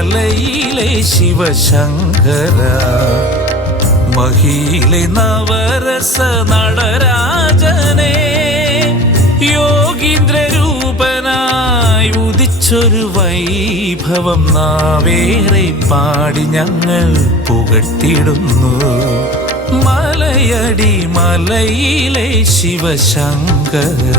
മലയിലെ ശിവശങ്കര, മഹിയിലെ നവരസ നടരാജനെ, യോഗീന്ദ്രരൂപനായി ഉദിച്ചൊരു വൈഭവം നാവേറെ പാടി ഞങ്ങൾ പുകഴ്ത്തിടുന്നു. മലയടി മലയിലെ ശിവശങ്കര.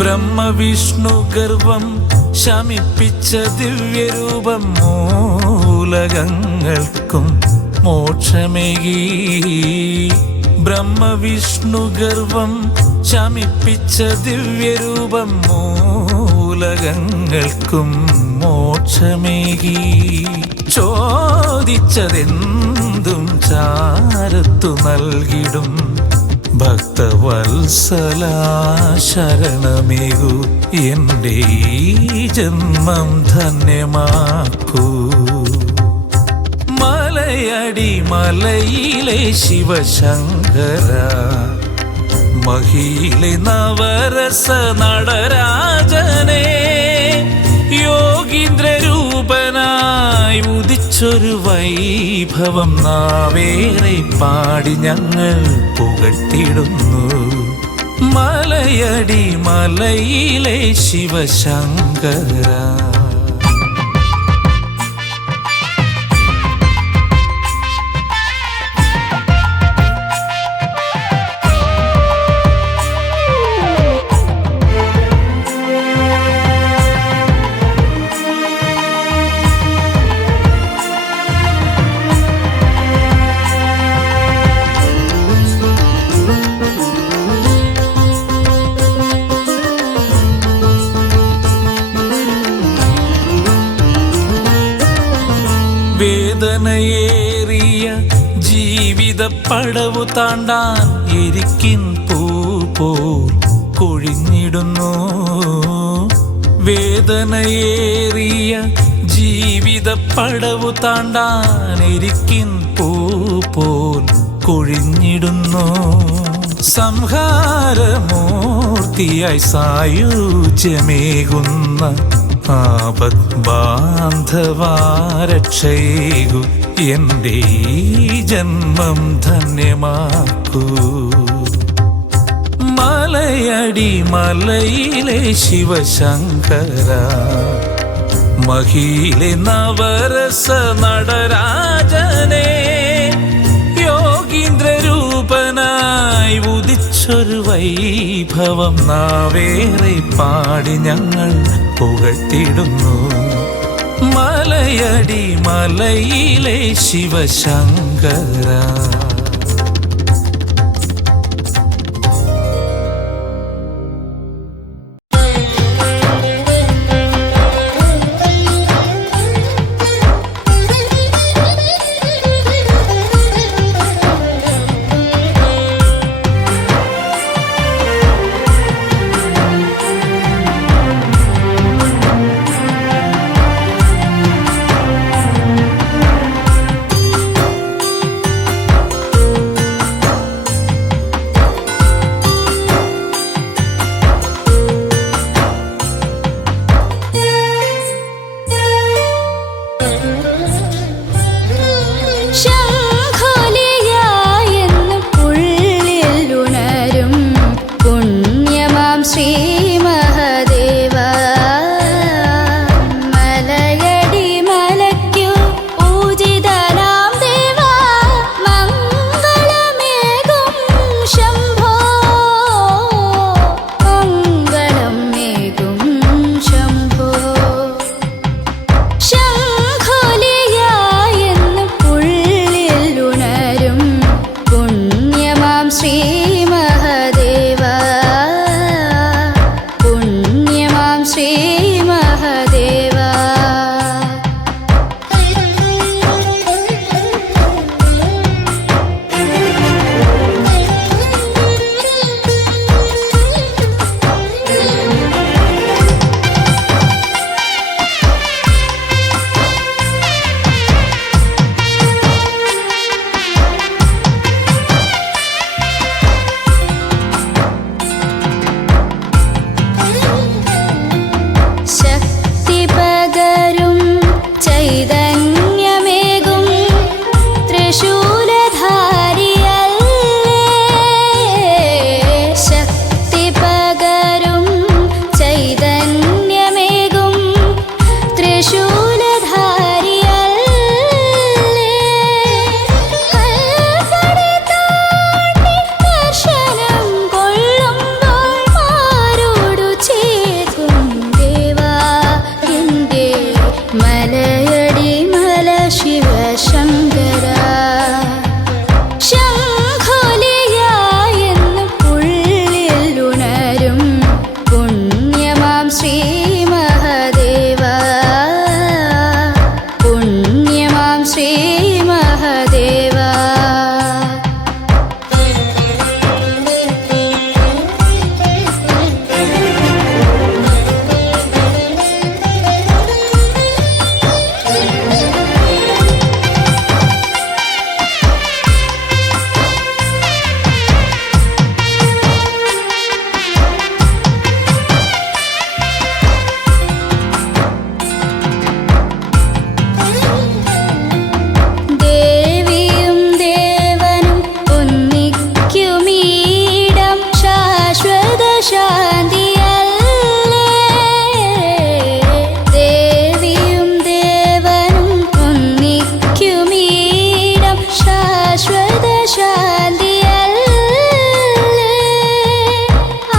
ബ്രഹ്മവിഷ്ണു ഗർവം ശമിപ്പിച്ച ദിവ്യരൂപം മൂലകങ്ങൾക്കും മോക്ഷമേകി. ബ്രഹ്മവിഷ്ണു ഗർവം ശമിപ്പിച്ച ദിവ്യരൂപം മൂലകങ്ങൾക്കും മോക്ഷമേകി. ചോദിച്ചതെന്തും ചാരത്തു നൽകിടും ഭക്തവത്സല ശരണമേകൂ. എൻ്റെ ഈ ജന്മം ധന്യമാക്കൂ. മലയടി മലയിലെ ശിവശങ്കര, മഹിയിലെ നവരസ നടരാജനെ, യോഗീന്ദ്രരൂപനായി ഉദിച്ചൊരു വൈഭവം നാവേറെ പാടി ഞങ്ങൾ പുകഴ്ത്തിടുന്നു. മലയടി മലയിലെ ശിവശങ്കര. വേദനയേറിയ ജീവിത പടവു താണ്ടാൻ എരിക്കിൻ പൂ പോൽ കൊഴിഞ്ഞിടുന്നു. വേദനയേറിയ ജീവിത പടവു താണ്ടാൻ എരിക്കിൻ പൂ പോൽ കൊഴിഞ്ഞിടുന്നു. സംഹാരമൂർത്തിയായി സായുജ്യമേകുന്ന ആപത് ബാന്ധവാരക്ഷയേകു. എൻ്റെ ഈ ജന്മം ധന്യമാക്കൂ. മലയടി മലയിലെ ശിവശങ്കര, മഹിയിലെ നവരസ നടരാജനെ, യോഗീന്ദ്രരൂപനായി ഉദിച്ചൊരു വൈഭവം നാവേറെ പാടി ഞങ്ങൾ പുകഴ്ത്തിടുന്നു. മലയടി മലയിലെ ശിവശങ്കര. ചൈതന്യമേകും ത്രിശൂലധാരിയല്ലേ, ശക്തി പകരും ചൈതന്യമേകും ത്രിശൂലധാരിയല്ലേ, കൽപ്പടി താണ്ടി ദർശനം കൊള്ളുമ്പോൾ മാരോടു ചേർക്കും ദേവാ എന്റെ മലയടി മല ശിവശങ്കര. ശംഖുലിയായെന്ന് പുള്ളിൽ ഉണരും പുണ്യമാം ശ്രീ മഹാദേവ, പുണ്യമാം ശ്രീ മഹാദേവ. ദേവിയും ദേവനും ഒന്നിക്കുമീടം ശാശ്വത ശാന്തിയല്ലേ, ദേവിയും ദേവനും ഒന്നിക്കുമീടം ശാശ്വത ശാന്തിയല്ലേ,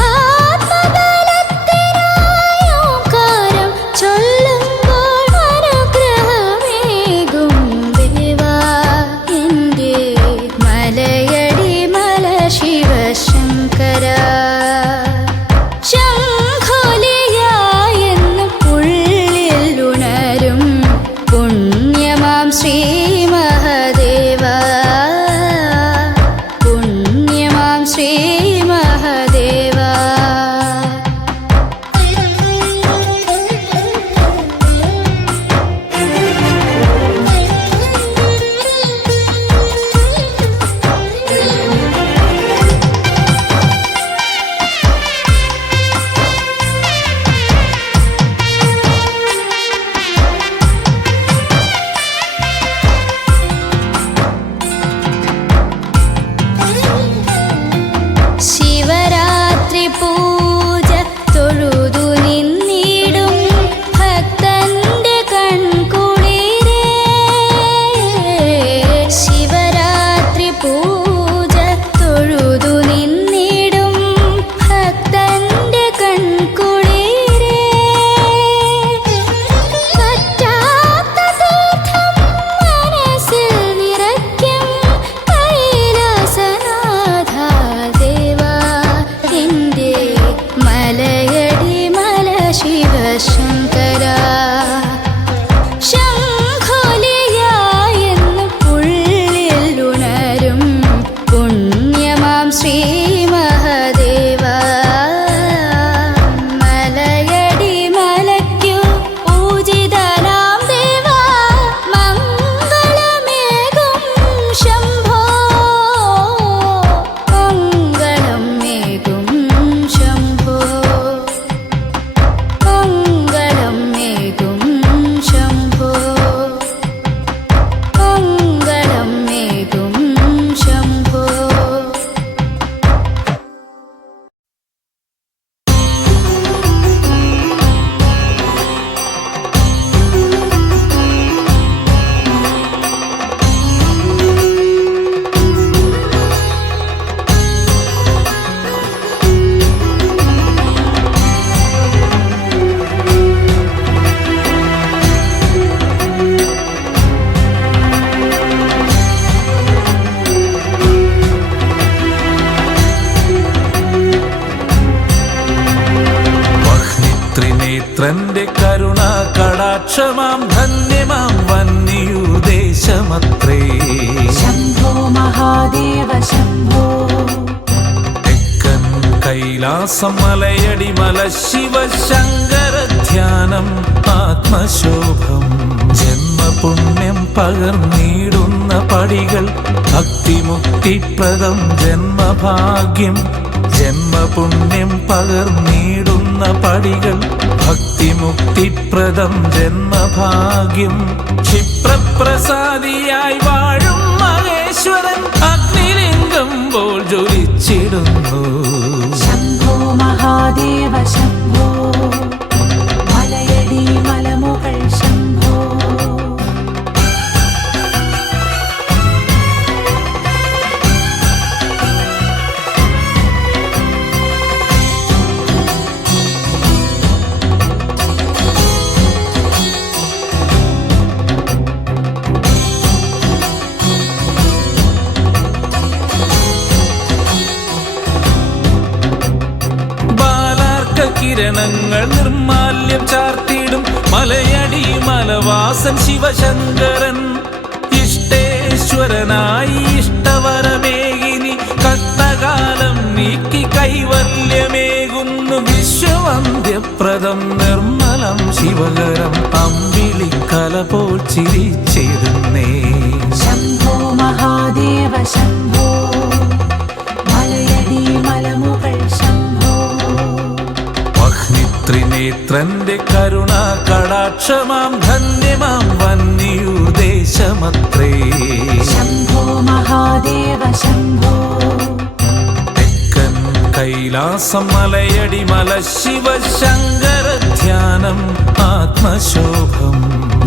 ആത്മബലത്തിനായി ഓംകാരം ചൊല്ലുമ്പോൾ അനുഗ്രഹമേകും ദേവാ എന്റെ മലയടി മല ശിവശങ്കര. ശംഖുലിയായെന്ന് പുള്ളിൽ ഉണരും പുണ്യമാം ശ്രീ മഹാദേവ, പുണ്യമാം ശ്രീ മഹാദേവ. ശിവരാത്രി പൂജ തൊഴുതു നിന്നിടും ഭക്തന്റെ കൺകുളിരേ, ശിവരാത്രി പൂജ തൊഴുതു നിന്നിടും ഭക്തന്റെ കൺകുളിരേ, പറ്റാത്ത തീർത്ഥം മനസ്സിൽ നിറയ്ക്കും കൈലാസനാഥ ദേവാ എന്റെ മലയടി മല ശിവശങ്കര. ശംഖുലിയായെന്ന് പുള്ളിൽ ഉണരും പുണ്യമാം ശ്രീ മഹാദേവ, മലയടി മലയ്ക്കു പൂജിതനാം ദേവാ മംഗളമേകും ശംഭോ, മംഗളമേകും ശംഭോ, മംഗളമേകും ശംഭോ, മംഗളമേകും ശംഭോ. ത്രിനേത്രന്റെ കരുണാ കടാക്ഷമാം ധന്യമാം വന്യൂദേശമത്രേ. ശംഭോ മഹാദേവ ശംഭോ, തെക്കൻ കൈലാസം മലയടി മല ശിവശങ്കര ധ്യാനം ആത്മശോഭം. ജന്മപുണ്യം പകർന്നിടുന്ന പടികൾ ഭക്തിമുക്തിപ്രദം ജന്മഭാഗ്യം ജന്മപുണ്യം പകർന്നിടുന്ന പടികൾ ഭക്തിമുക്തിപ്രദം ജന്മഭാഗ്യം ക്ഷിപ്രപ്രസാദിയായി വാഴും മഹേശ്വരൻ അഗ്നിലിംഗം പോൽ ജ്വലിച്ചിടുന്നു. ശംഭോ മഹാദേവ ശംഭോ മലയടി മലമുകൾ ശംഭോ. കിരണങ്ങൾ നിർമാല്യം ചാർത്തിടും മലയടി മലവാസൻ ശിവശങ്കരൻ ഇഷ്ടേശ്വരനായി ഇഷ്ടവരമേകിനി കഷ്ടകാലം നീക്കി കൈവല്യമേകുന്നു. വിശ്വവന്ധ്യപ്രദം നിർമ്മലം ശിവകരം അമ്പിളിക്കല പോൽ ചിരിച്ചിരുന്നേ. ശംഭോ മഹാദേവ ശംഭോ മലയടി മലമുകൾ ശംഭോ. ത്രിനേത്രന്റെ കരുണ കടാക്ഷമാം ധന്യമാം വന്യൂർ ദേശമത്രേ. ശംഭോ മഹാദേവ ശംഭോ തെക്കൻ കൈലാസം മലയടി മല ശിവശങ്കര ധ്യാനം ആത്മശോഭം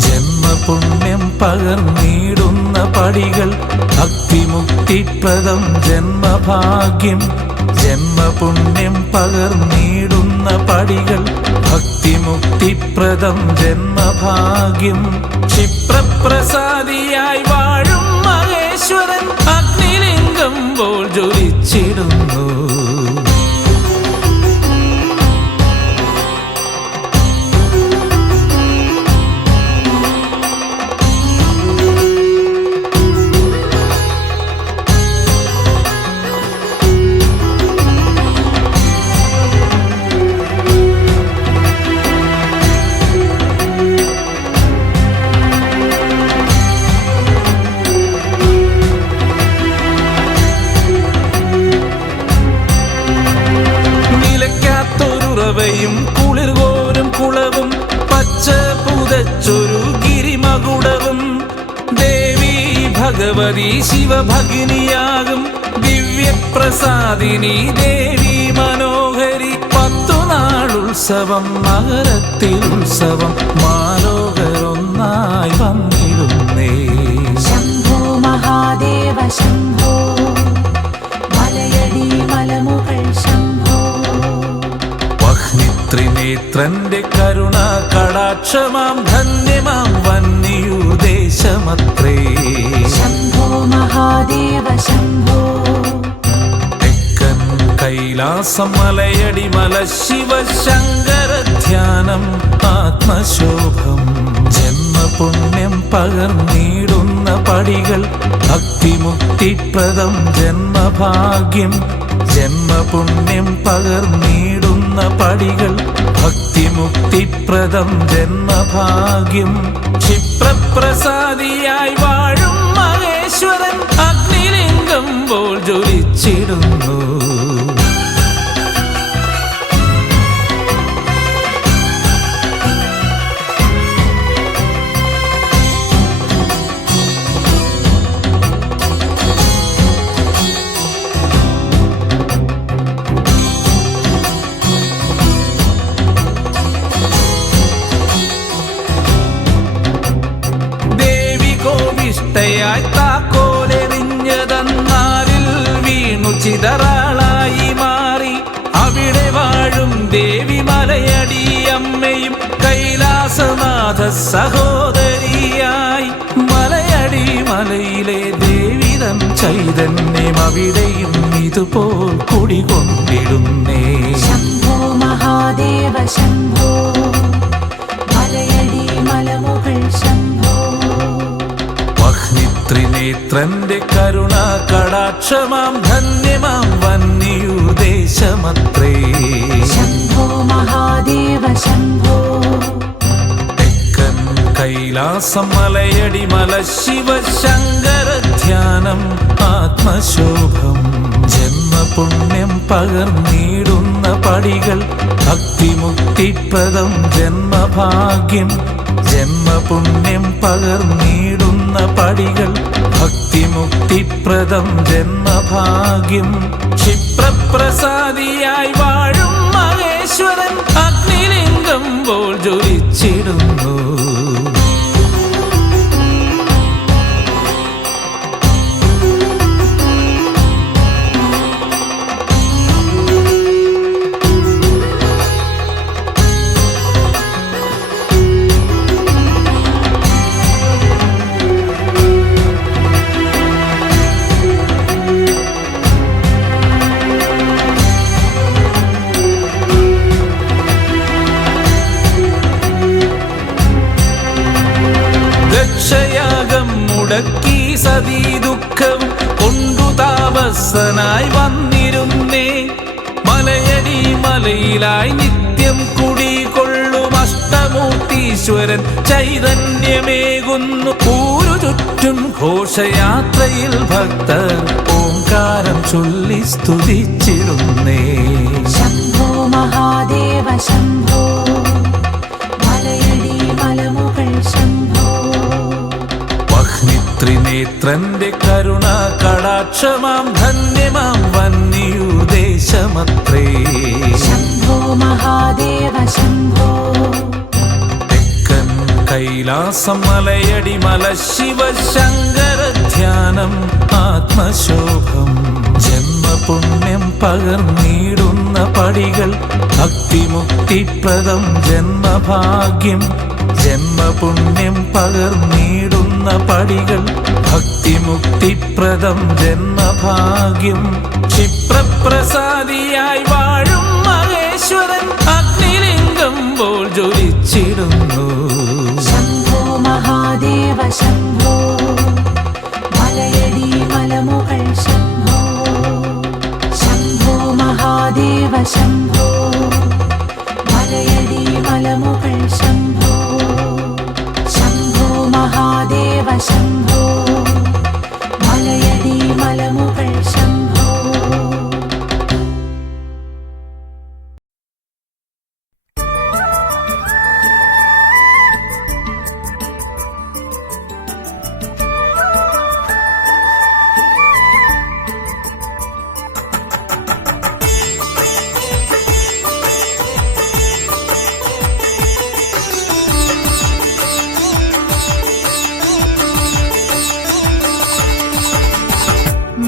ജന്മപുണ്യം പകർന്നിടുന്ന പടികൾ ഭക്തിമുക്തിപ്രദം ജന്മഭാഗ്യം ജന്മപുണ്യം പകർന്നിടുന്ന പടികൾ ഭക്തിമുക്തിപ്രദം ജന്മഭാഗ്യം ക്ഷിപ്രപ്രസാദിയായി വാഴും മഹേശ്വരൻ അഗ്നിലിംഗം പോൽ ജ്വലിച്ചിടുന്നു. കുളിർകോരും കുളവും പച്ച പുതച്ചൊരു ഗിരിമകുടവും ദേവി ഭഗവതി ശിവഭഗിനിയാകും ദിവ്യപ്രസാദിനി ദേവി മനോഹരി. 10 നാളുത്സവം മകരത്തിലുത്സവം മാലോകരൊന്നായി വന്നിടുന്നേ. ശംഭോ മഹാദേവ ശംഭോ മലയടി മലമുകൾ ശംഭോ. ത്രിനേത്രന്റെ കരുണ കടാക്ഷമാം ധന്യമാം വന്യൂർ ദേശമത്രേ. ശംഭോ മഹാദേവ ശംഭോ തെക്കൻ കൈലാസം മലയടി മല ശിവശങ്കര ധ്യാനം ആത്മശോഭം ജന്മപുണ്യം പകർന്നിടുന്ന പടികൾ ഭക്തിമുക്തിപ്രദം ജന്മഭാഗ്യം ജന്മപുണ്യം പകർന്നിടുന്ന പടികൾ ഭക്തിമുക്തിപ്രദം ജന്മഭാഗ്യം ക്ഷിപ്രപ്രസാദിയായി വാഴും മഹേശ്വരൻ അഗ്നിലിംഗം പോൽ ജ്വലിച്ചിടുന്നു. യായി താക്കോലെറിഞ്ഞതന്നാലിൽ വീണു ചിതറാളായി മാറി. അവിടെ വാഴും ദേവി മലയടി അമ്മയും കൈലാസനാഥ സഹോദരിയായി. മലയടി മലയിലെ ദേവിതൻ ചൈതന്യം അവിടെയും ഇതുപോൽ കുടികൊണ്ടിടുന്നേ. ശംഭോ മഹാദേവ ശംഭോ മലയടി മലമുകൾ ശംഭോ. ത്രിനേത്രന്റെ കരുണ കടാക്ഷമാം ധന്യമാം വന്യൂർ ദേശമത്രേ. ശംഭോ മഹാദേവ ശംഭോ തെക്കൻ കൈലാസം മലയടി മല ശിവശങ്കര ധ്യാനം ആത്മശോഭം ജന്മ ജന്മപുണ്യം പകർന്നിടുന്ന പടികൾ ഭക്തിമുക്തിപ്രദം ജന്മഭാഗ്യം. ജന്മപുണ്യം പകർന്നിടുന്ന പടികൾ ഭക്തിമുക്തിപ്രദം ജന്മഭാഗ്യം. ക്ഷിപ്രപ്രസാദിയായി വാഴും മഹേശ്വരൻ അഗ്നിലിംഗം പോൽ ജ്വലിച്ചിടുന്നു. ദക്ഷയാഗം മുടക്കി സതീ ദുഃഖവും കൊണ്ടു താപസനായി വന്നിരുന്നേ. മലയടി മലയിലായി നിത്യം കുടികൊള്ളും അഷ്ടമൂർത്തീശ്വരൻ ചൈതന്യമേകുന്നു. ഊരു ചുറ്റും ഘോഷയാത്രയിൽ ഭക്തർ ഓംകാരം ചൊല്ലി സ്തുതിച്ചിടുന്നേ. ശംഭോ മഹാദേവ ശംഭോ, മലയടി മലമുകൾ ശംഭോ. ത്രിനേത്രന്റെ കരുണ കടാക്ഷമാം ധന്യമാം വന്നിയൂർ ദേശമത്രേ. ശംഭോ മഹാദേവ ശംഭോ, തെക്കൻ കൈലാസം മലയടി മല ശിവശങ്കര ധ്യാനം ആത്മശോഭം. ജന്മപുണ്യം പകർന്നിടുന്ന പടികൾ ഭക്തിമുക്തിപ്രദം ജന്മഭാഗ്യം. ജന്മപുണ്യം പകർന്നിടുന്ന പടികൾ ഭക്തിമുക്തിപ്രദം ജന്മഭാഗ്യം. ക്ഷിപ്രപ്രസാദിയായി വാഴും മഹേശ്വരൻ അഗ്നിലിംഗം പോൽ ജ്വലിച്ചിടുന്നു. ശംഭോ മഹാദേവ ശംഭോ, മലയടി മലമുകൾ ശംഭോ. ശംഭോ മഹാദേവ ശംഭോ, മലയടി മലമുകൾ ശംഭോ. ശംഭോ മഹാദേവ ശംഭോ, മലയടി മലമുകൾ ശംഭോ.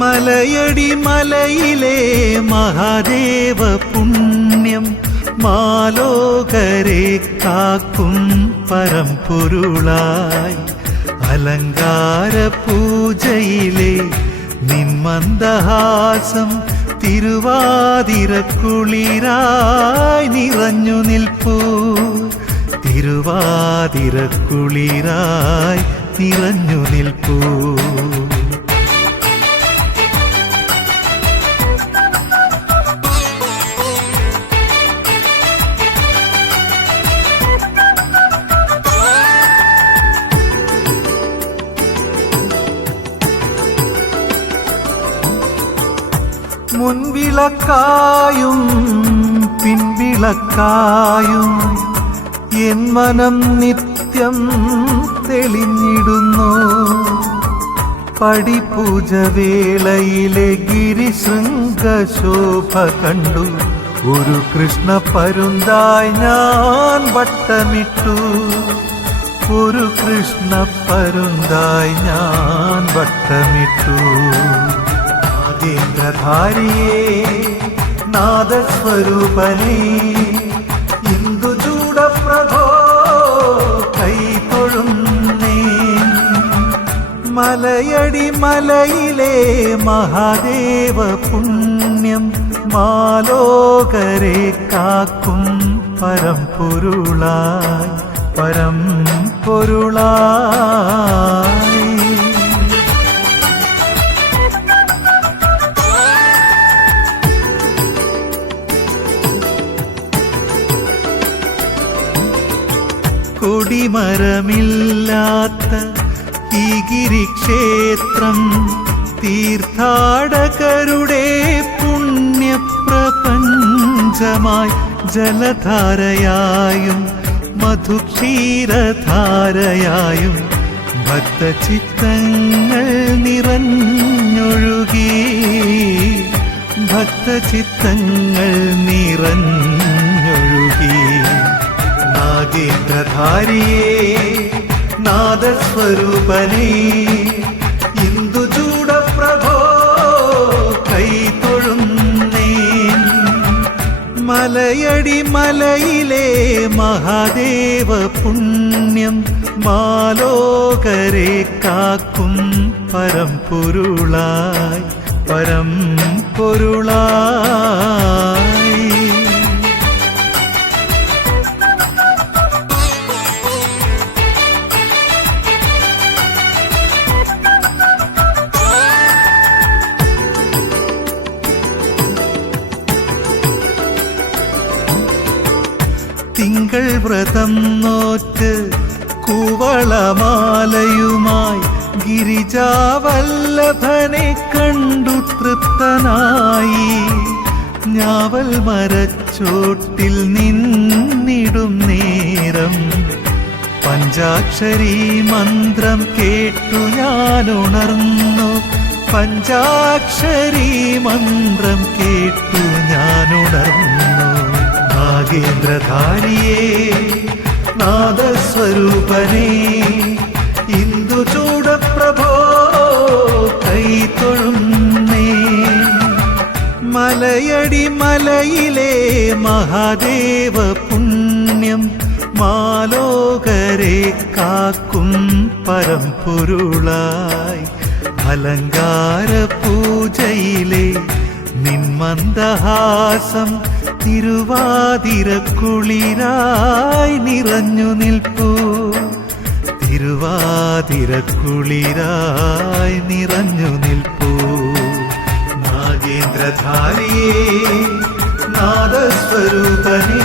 മലയടി മലയിലെ മഹാദേവ പുണ്യം മാലോകരെ കാക്കും പരമ്പൊരുളായി. അലങ്കാര പൂജയിലെ നിന്മന്ദഹാസം തിരുവാതിരക്കുളിരായി നിറഞ്ഞു നിൽപ്പൂ. തിരുവാതിരക്കുളിരായി നിറഞ്ഞു നിൽപ്പൂ. മുൻവിളക്കായും പിൻവിളക്കായും എൻ മനം നിത്യം തെളിഞ്ഞിടുന്നു. പടിപൂജ വേളയിലെ ഗിരിശൃംഗശോഭ കണ്ടു ഒരു കൃഷ്ണ പരുന്തായി ഞാൻ വട്ടമിട്ടു. ഒരു കൃഷ്ണ പരുന്തായി ഞാൻ വട്ടമിട്ടു. നാഗേന്ദ്രധാരിയേ നാദസ്വരൂപനേ ഇന്ദുചൂടപ്രഭോ കൈതൊഴുന്നേ. മലയടി മലയിലെ മഹാദേവ പുണ്യം മാലോകരെ കാക്കും പരമ്പൊരുളായി പരമ്പൊരുളായി. കൊടിമരമില്ലാത്ത ഈ ഗിരിക്ഷേത്രം തീർത്ഥാടകരുടെ പുണ്യപ്രപഞ്ചമായി ജലധാരയായും മധുക്ഷീരധാരയായും ഭക്തചിത്തങ്ങൾ നിറഞ്ഞൊഴുകി, ഭക്തചിത്തങ്ങൾ നിറഞ്ഞൊഴുകി. നാഗേന്ദ്രധാരിയേ നാദസ്വരൂപനേ ഇന്ദുചൂടപ്രഭോ കൈതൊഴുന്നേൻ. മലയടി മലയിലെ മഹാദേവ പുണ്യം മാലോകരെ കാക്കും പരമ്പൊരുളായി പരമ്പൊരുളായി. തിങ്കൾ വ്രതം നോറ്റ് കൂവളമാലയുമായി ഗിരിജാവല്ലഭനെ കണ്ടു തൃപ്തനായി. ഞാവൽ മരച്ചോട്ടിൽ നിന്നിടും നേരം പഞ്ചാക്ഷരി മന്ത്രം കേട്ടു ഞാനുണർന്നു, പഞ്ചാക്ഷരി മന്ത്രം കേട്ടു ഞാനുണർന്നു. നാഗേന്ദ്രധാരിയേ നാദസ്വരൂപനേ ഇന്ദുചൂടപ്രഭോ കൈതൊഴുന്നേ. മലയടി മലയിലെ മഹാദേവ പുണ്യം മാലോകരെ കാക്കും പരമ്പൊരുളായി. അലങ്കാര പൂജയിലെ നിന്മന്ദഹാസം തിരുവാതിരക്കുളിരായി നിറഞ്ഞു നിൽപ്പൂ, തിരുവാതിരക്കുളിരായി നിറഞ്ഞു നിൽപ്പൂ. നാഗേന്ദ്രധാരിയേ നാദസ്വരൂപനേ